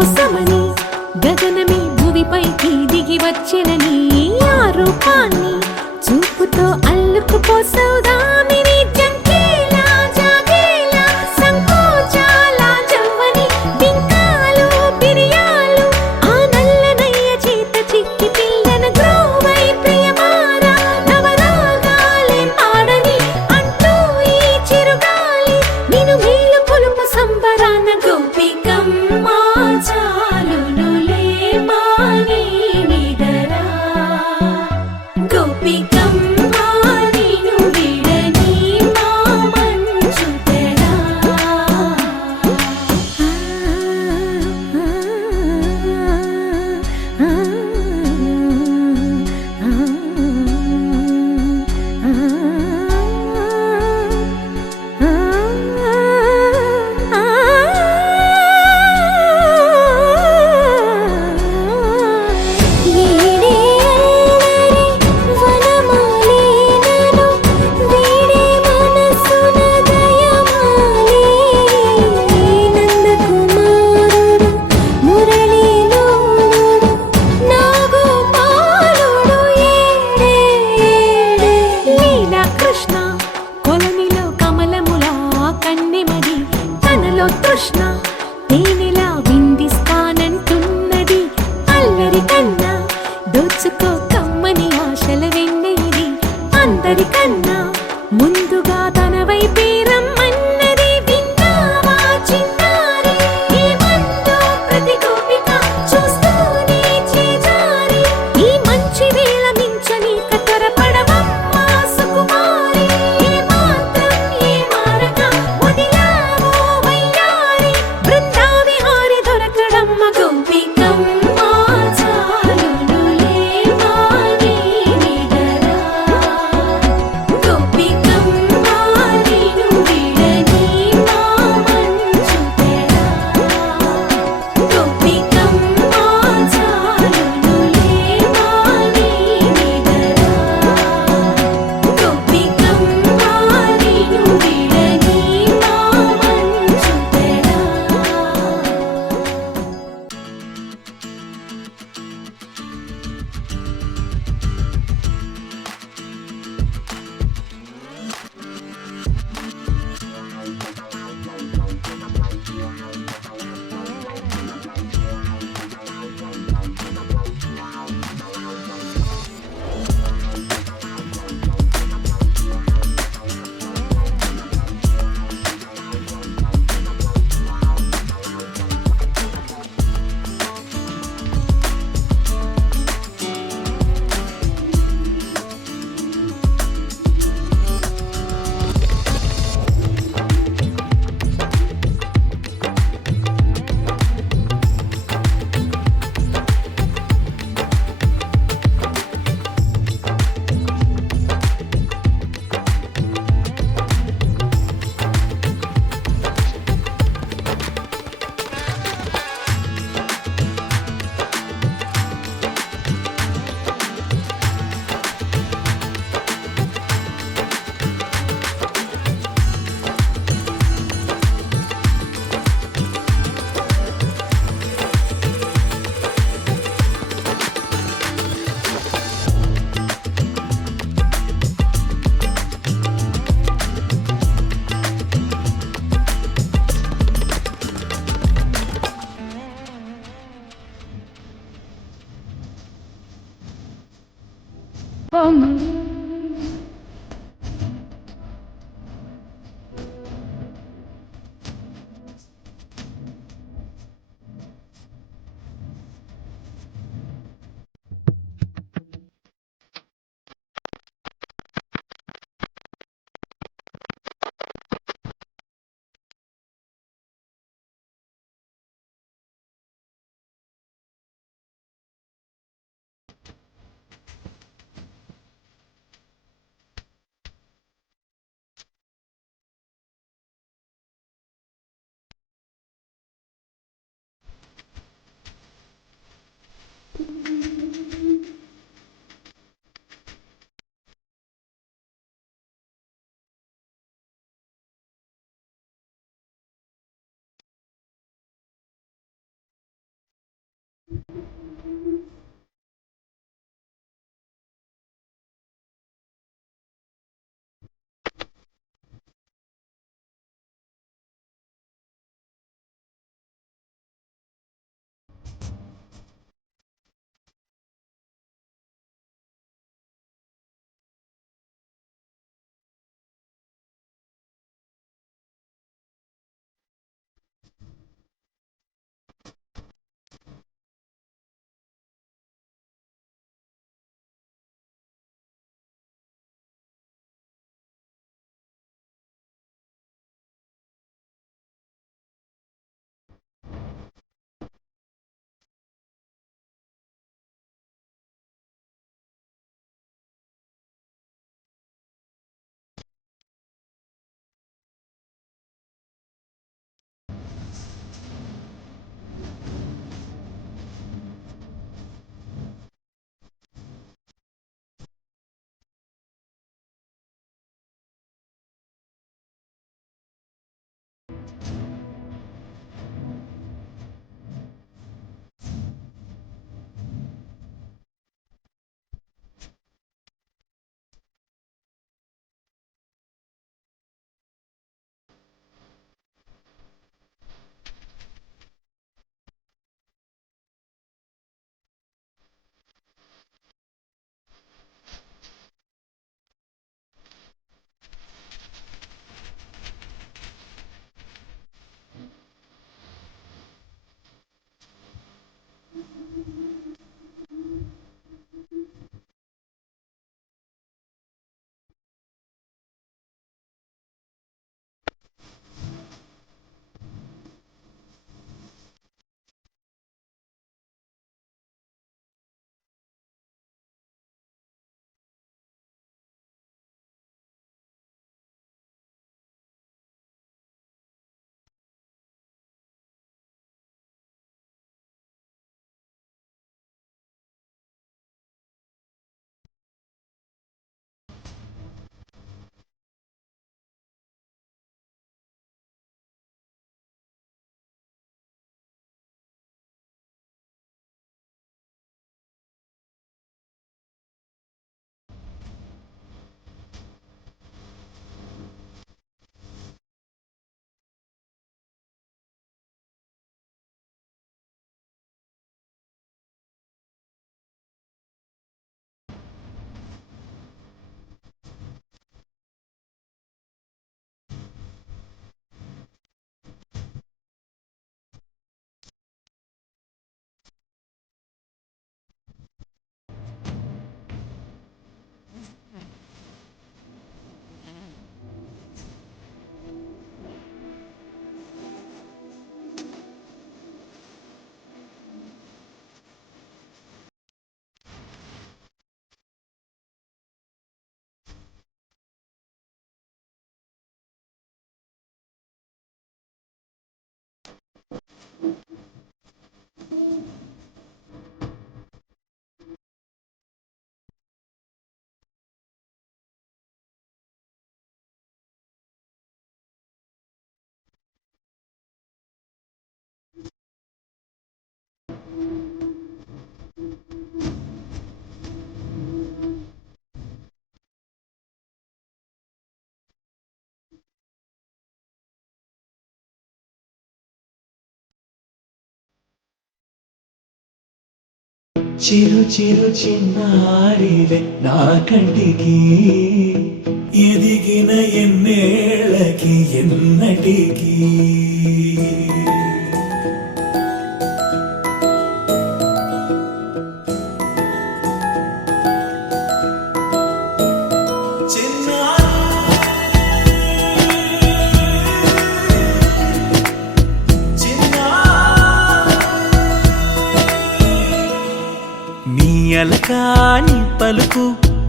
కోసమని గగనమే భూమిపైకి దిగి వచ్చినని ఆ రూపాన్ని చూపుతో అల్లుకుపోసౌదామిని జంకేలా జాగేలా సంకోచాల జవ్వని బింకాలు బిరియాలు ఆ నల్లనయ్య చేత చిక్కి పిల్లన గ్రోవై ప్రియమారా నవరాగాలే పాడని అంటూ ఈ చిరుగాలి నిన్ను మేలు కొలుపు సంబరాన గోపికమ్మ చాలునులే మాని నిదరా గోపికమ్మ నిన్ను విడని మా మంచు తెరా తృష్ణ తేనెలా విందిస్తానంటున్నది అల్లరి కన్నా దోచుకో కమ్మని ఆశల వెన్నెయిది అందరికన్నా ముందుగా తన వైపే రమ్మన్నది విన్నావా చిన్నారి ఏమందో ప్రతి గోపిక చూస్తూనే చేజారి ఈ మంచి వేళ మించని కతరపడవమ్మ సుకుమారి ఏ మాత్రం ఏ మారక వదిలావో వయ్యారి బృందావిహారి దొరకడమ్మ గోపికమ్మ చాలునులే మాని నిదరా గోపికమ్మ నిన్ను చిరు చిరు చిన్నారివే నా కంటికి ఎదిగిన ఎన్నేళ్ళకి ఎన్నటికి అలకాని పలుకు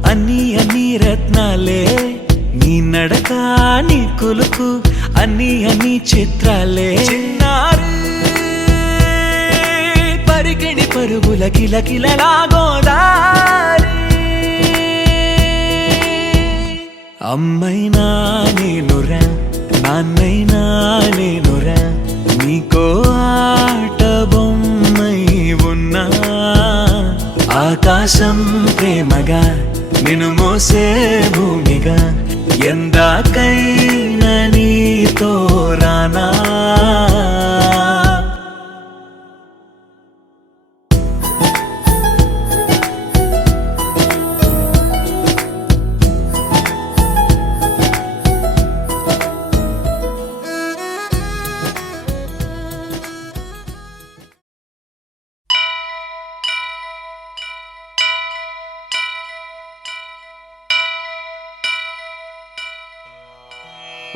అన్ని అన్ని రత్నాలే నీ నడకాని కులుకు అన్ని అన్ని చిత్రాలే చిన్నారు పరికిణి పరుగుల కిలకిలలాగోదారి అమ్మైనా నేనురా నాన్నైనా నేనురా నీకో ఆట బొమ్మై ఉన్నా ఆకాశం ప్రేమగా నిన్ను మోసే భూమిగా ఎందాకైనా నీతో రానా.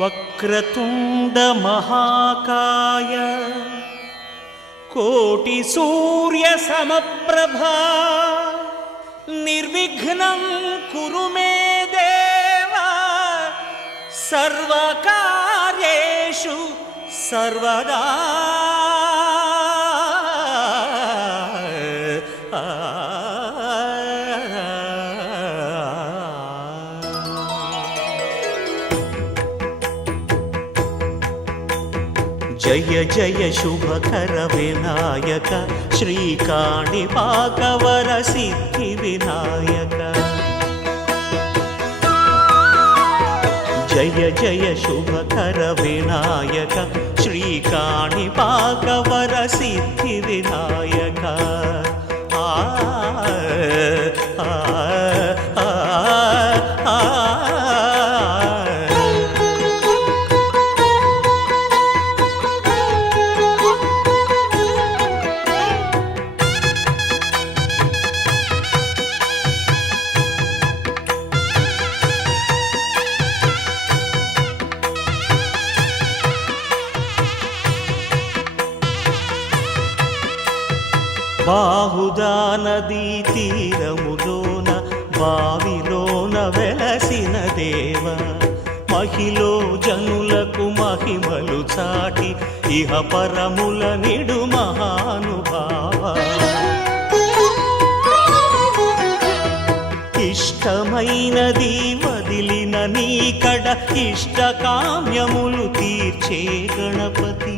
వక్రతుండ మహాకాయ కోటి సూర్య సమప్రభా నిర్విఘ్నం కురు మే దేవా సర్వకార్యేషు సర్వదా. జయ జయ శుభకర వినాయక శ్రీకాణిపాకవర సిద్ధి వినాయక. జయ జయ శుభకర వినాయక శ్రీకాణిపాకవర సిద్ధి వినాయక. ఆ ఆ ఆ ఆ బాహుదా నదీ తీరములోన బావిలోన వెలసిన దేవ మహిలో జనులకు మహిమలు చాటి ఇహ పరముల నిడు మహానుభావ. ఇష్టమైనది వదిలిన నీకడ ఇష్ట కామ్యములు తీర్చే గణపతి.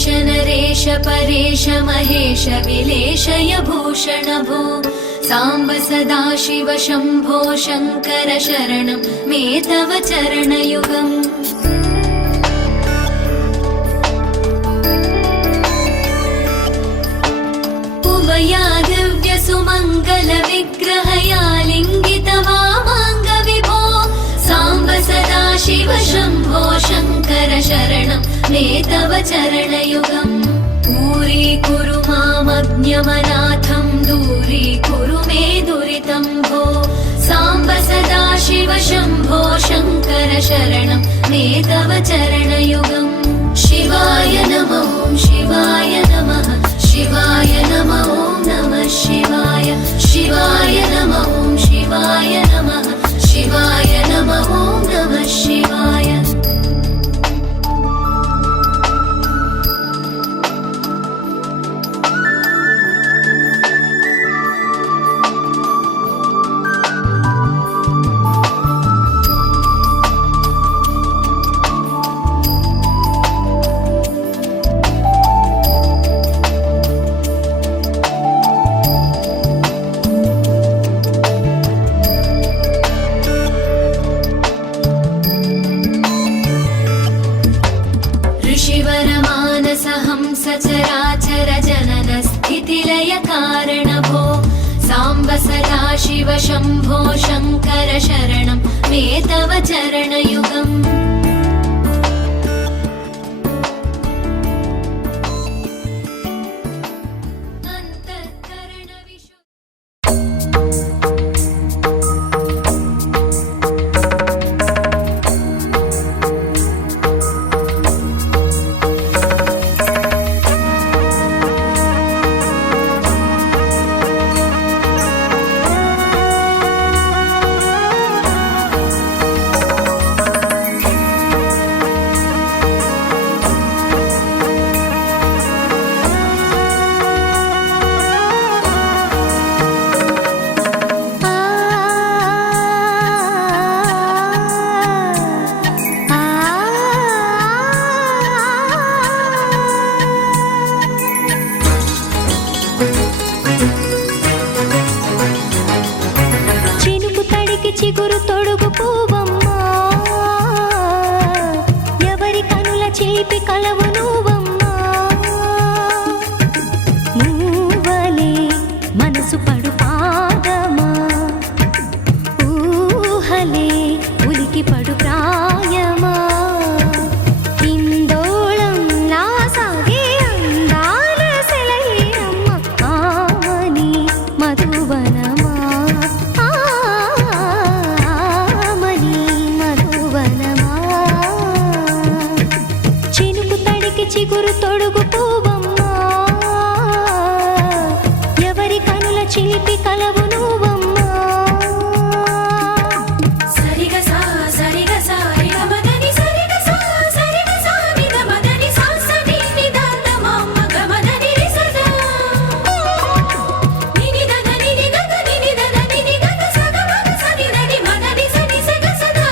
ईश नरेश परेश महेश विलेशय भूषण भो साम्ब सदाशिव शम्भो शङ्कर शरणं मे तव चरणयुगम् उभया दिव्यसुमङ्गलविग्रहया लिङ्गितवामाङ्गविभो साम्ब सदाशिव शम्भो शङ्कर शरणं मे तव चरणयुगम् दूरीकुरु मामज्ञमनाथं दूरीकुरु मे दुरितं भो साम्ब सदाशिव शम्भो शङ्कर शरणं मे तव चरणयुगम् शिवाय नमः शिवाय नमः शिवाय नमः ॐ नमः शिवाय शिवाय नमः ॐ शिवाय नमः शिवाय नमः ॐ नमः शिवाय सचराचर जनन स्थितिलय कारण भो साम्ब सदाशिव शम्भो शङ्कर शरणं मे तव चरणयुगम् చిగురు తొడుగు పూవమ్మా ఎవరి కనుల చిలిపి కలవు నువ్వమ్మా మూవలే మనసు పడు పాదమా ఊహలే ఉలికి పడు ప్రాయమా ఇందోళం నా సాగే అందాల సెలయేరమ్మ ఆమని మధువనమా చిగురు తొడుగు పూవమ్మా ఎవరి కనుల చిలిపి కలవు నువ్వమ్మా సరిగ సా సరిగ సా రిగ మదని సరిగ సా సరిగ సా నిద మదని సా సని నిదంత మమ్మ గమదని రిసదా నిని దద నిని గద నిని దద నిని గద సగ మగ సని దని మదని సని సగ సదా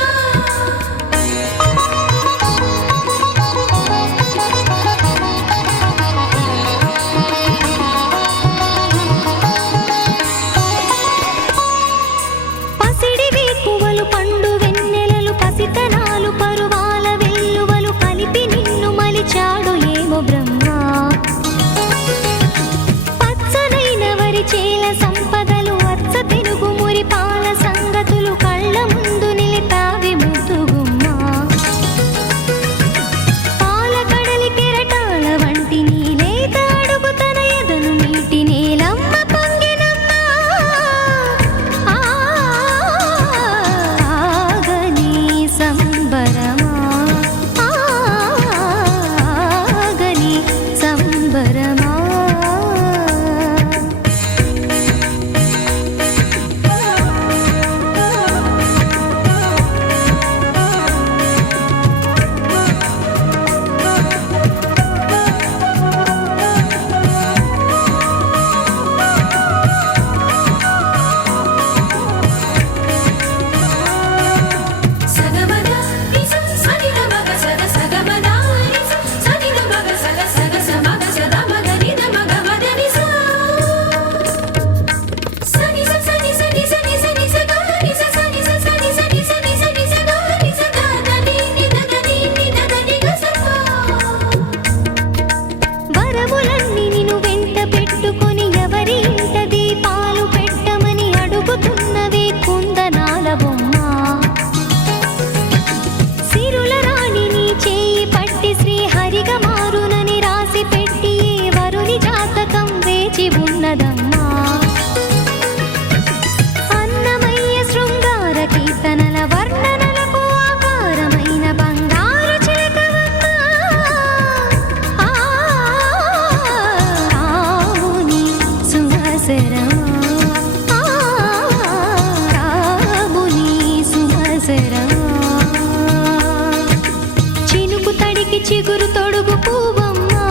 చిగురు తొడుగు పువ్వమ్మా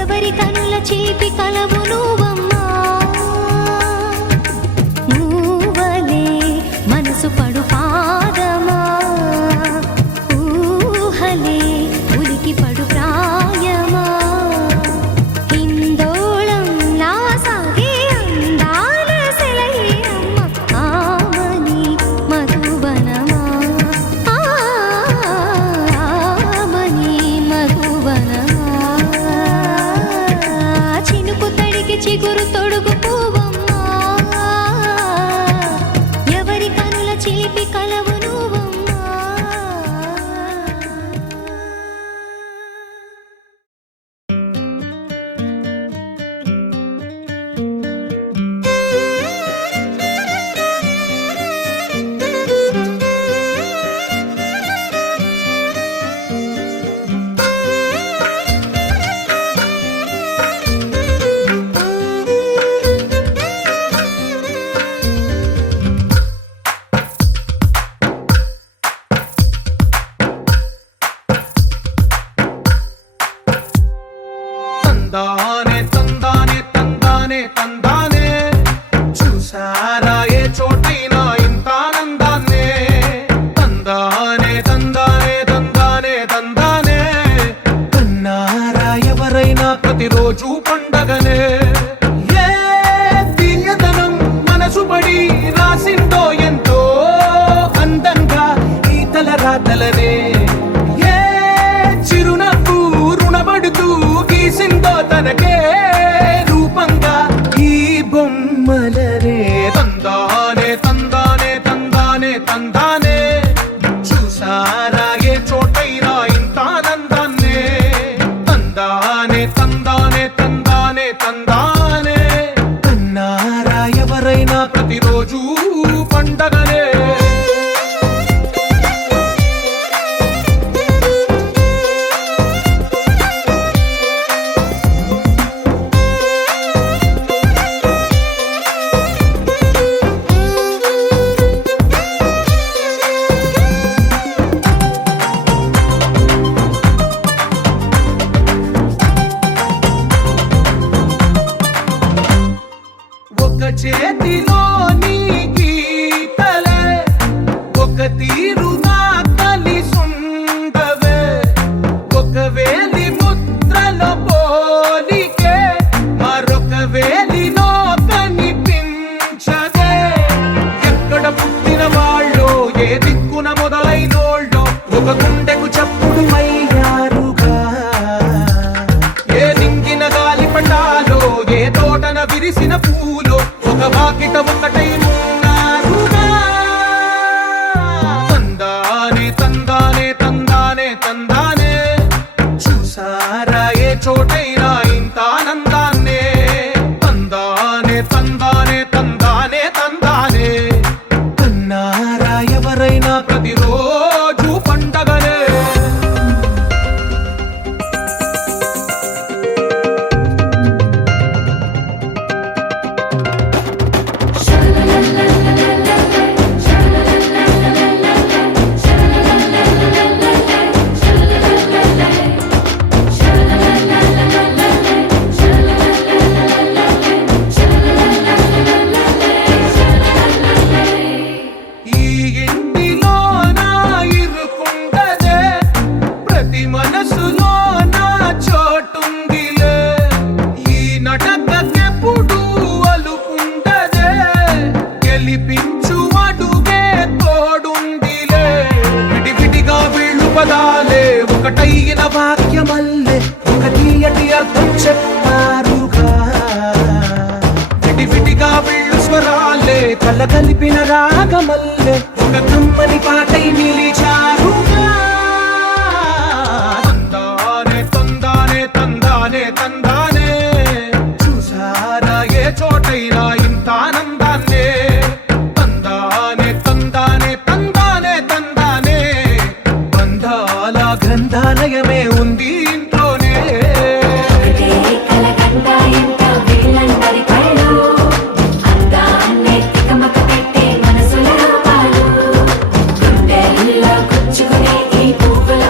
ఎవరి కనుల చీపి కలవు నువ్వమ్మా నువ్వలే మనసు పడు పాదమా ఊహలే ఉలికి పడు ప్రాయమా హిందోళం నా సాగే అందాల సెలయేరమ్మ ఆమని మధువనమా ఆమని మధువనమా చినుకు తడికి చిగురు తొడుగు పువ్వమ్మా ఎవరి కనుల చిలిపి కలవు నువ్వమ్మా తందానే తందానే తందానే తందానే చూసారా ఏ చోటైనా ఇంత ఆనందాన్నే తందానే తందానే తందానే తందానే కన్నారా ఎవరైనా ప్రతిరోజు పండగనే ఏ తీయదనం మనసు పడి రాసిందో ఎంతో అందంగా ఈ తల రాతలనే ఏ చిరునవ్వు రుణపడుతూ గీసిందో తనకే రూపంగా ఈ బొమ్మలనే తందానే తందానే తందానే తందానే చూసారా ఏ చోటైనా ఇంత ఆనందాన్నే తందానే తందానే తందానే తందానే కన్నారా ఎవరైనా ప్రతిరోజు పండగనే ఒక చేతిలో నీ గీతలే ఒక తీరుగా కలిసుండవే ఒక వేలి ముద్రలో పోలికే మరొక వేలిలో కనిపించదే ఎక్కడ పుట్టిన వాళ్ళో ఏ దిక్కున మొదలైనోళ్ళో ఒక గుండెకు చప్పుడు అయ్యారుగా ఏ నింగిన గాలి పండాలో ఏ తోటన విరిసిన పూలో ఒక వాకిట ఒకటై ఉన్నారుగా తందానే తందానే తందానే తందానే చూసారా ఏ చోటైనా ఇంత ఆనందాన్నే తందానే తందానే తందానే తందానే కన్నారా ఎవరైనా ప్రతిరోజు పండగనే ఈ ఇంటిలో నా ఇరుకుండదే ప్రతి మనసులో నా చోటుందిలే ఈ నటకెప్పుడు అలుకుండదే గెలిపించు అడుగే తోడుందిలే విడివిడిగా వీళ్ళు పదాలే ఒకటైన వాక్యమల్లే ఒక తీయటి అర్థం చెప్పారుగా విడివిడిగా వీళ్ళు స్వరాలే కళ్ళ కలిపిన రాగమల్లే ఒక కమ్మని పాటై నిలిచారుగా తందానే తందానే తందానే తందానే చూసారా ఏ చోటైనా ఇంత ఆనందాన్నే తందానే తందానే తందానే తందానే బంధాల గ్రంథాలయమే ఉంది ఇంట్లోనే ఒకటే కలగంట ఎంత వీళ్ళందరి కళ్ళు అందాన్నే తికమక పెట్టే మనసుల రూపాలు గుండెల్లో గుచ్చుకునే ఈ పువ్వుల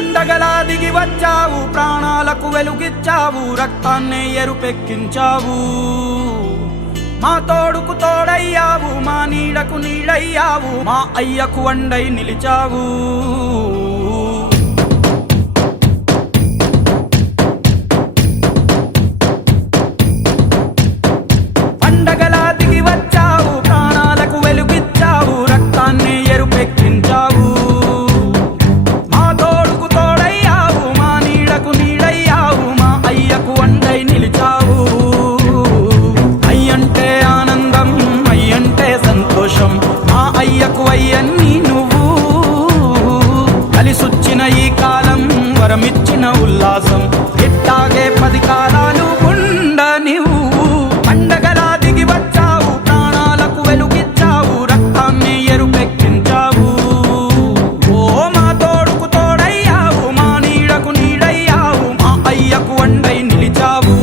పండగలా దిగి వచ్చావు, ప్రాణాలకు వెలుగిచ్చావు, రక్తాన్నే ఎరుపెక్కించావు. మా తోడుకు తోడయ్యావు, మా నీడకు నీడయ్యావు, మా అయ్యకు వండై నిలిచావు. పండగలా దిగి వచ్చావు, ప్రాణాలకు వెలుగిచ్చావు, రక్తాన్ని ఎరుపెక్కించావు. మా తోడుకు తోడయ్యావు, మా నీడకు నీడయ్యావు, మా అయ్యకు వండై నిలిచావు. అయ్యంటే ఆనందం, అయ్యంటే సంతోషం, మా అయ్యకు అయ్యన్ని నువ్వు. కలిసొచ్చిన ఈ కాలం వరమిచ్చిన ఉల్లాసం, ఇట్టాగే 10 కాలాలు ఉండనివ్వు. పండగలా దిగి వచ్చావు, ప్రాణాలకు వెలుగిచ్చావు, రక్తాన్ని ఎరుపెక్కించావు. ఓ మా తోడుకు తోడయ్యావు, మా నీడకు నీడయ్యావు, మా అయ్యకు వండై నిలిచావు.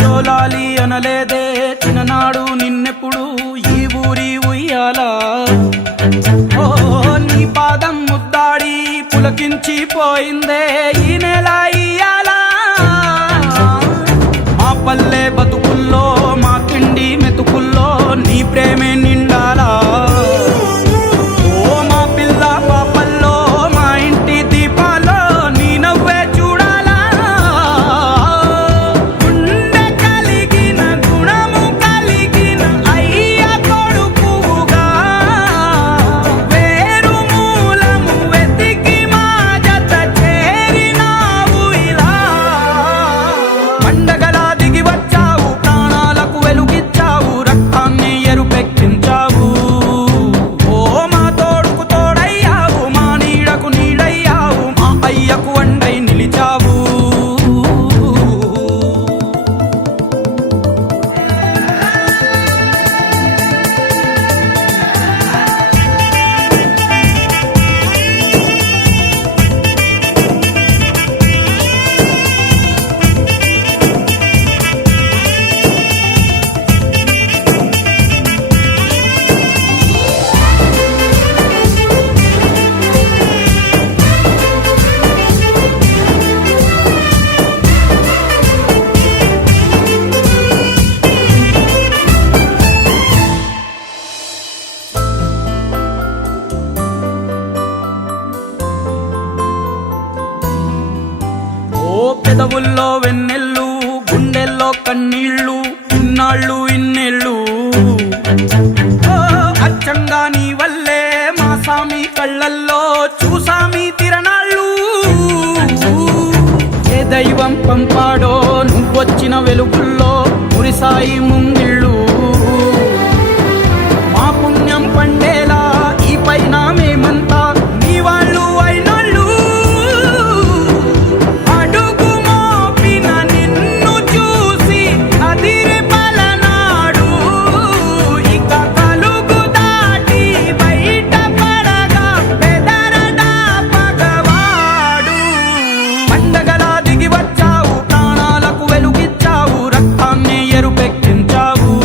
జోలాలి అనలేదే చిన్ననాడు నిన్నెప్పుడు ఈ ఊరి ఉయ్యాలా. ఓ నీ పాదం ముద్దాడి పులకించి పోయిందే ఈ నెల ఇయ్యాలా. మా పల్లె బతుకుల్లో, మా తిండి మెతుకుల్లో నీ ప్రేమే నిండాలా. ఓ మా పిల్ల పాపల్లో, మా ఇంటి దీపాల్లో నీ నవ్వే చూడాలా. గుండె కలిగిన గుణము కలిగిన అయ్య కొడుకుగా, వేరు మూలము వెతికి మా జత చేరినావు ఇలా. పండగలా దిగి వచ్చావు, ప్రాణాలకు వెలుగిచ్చావు, రక్తాన్ని ఎరుపెక్కించావు. ఓ మా తోడుకు తోడయ్యావు, మా నీడకు నీడయ్యావు, మా అయ్యకు వండై నిలిచావు. ఓ పెదవుల్లో వెన్నెల్లు, గుండెల్లో కన్నీళ్ళు, ఇన్నాళ్ళు ఇన్నేళ్ళు. ఓ అచ్చంగా నీ వల్లే మా సామి కళ్ళల్లో చూసామి తిరణాళ్ళు. ఏ దైవం పంపాడో నువ్వొచ్చిన వెలుగుల్లో మురిసాయి ముంగిళ్ళు. మా పుణ్యం పండేలా ఈ పైన మేమంతా నీ వాళ్ళు అయినోళ్ళు. అడుగు మోపిన నిన్ను చూసి అదిరి పలనాడు, ఇక కలుగు దాటి బయట పడగా బెదరడా పగవాడు. పండగలా దిగి వచ్చావు, ప్రాణాలకు వెలుగిచ్చావు, రక్తాన్ని ఎరుపెక్కించావు.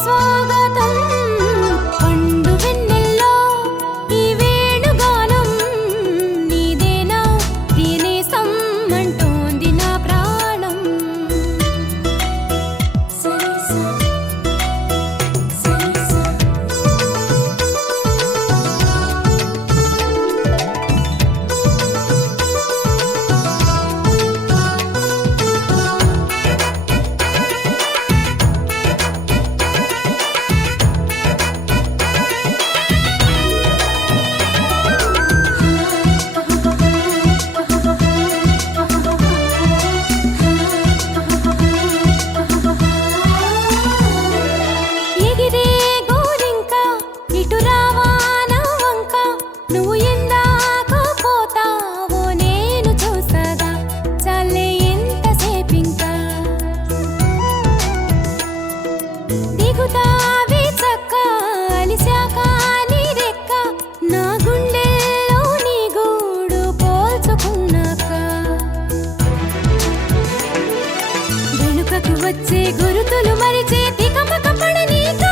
స్వాగతం పండు వెన్నెల్లో ఈ వేణుగానం నీదేనా దీనే సమ్మంటోంది నా ప్రాణం సరిసా సరిసా ఎగిరే గోరింక ఇటు రావా నా వంక నువ్వు ఎందాకో పోతావో నేను చూసగా చాలే ఎంతసేపింకా దిగుతావి చక్క అలిశాక నీ రెక్క నా గుండెల్లో నీ గూడు పోల్చుకున్నాక వెనుకకు వచ్చే గురుతులు మరిచే తికమక పడనీక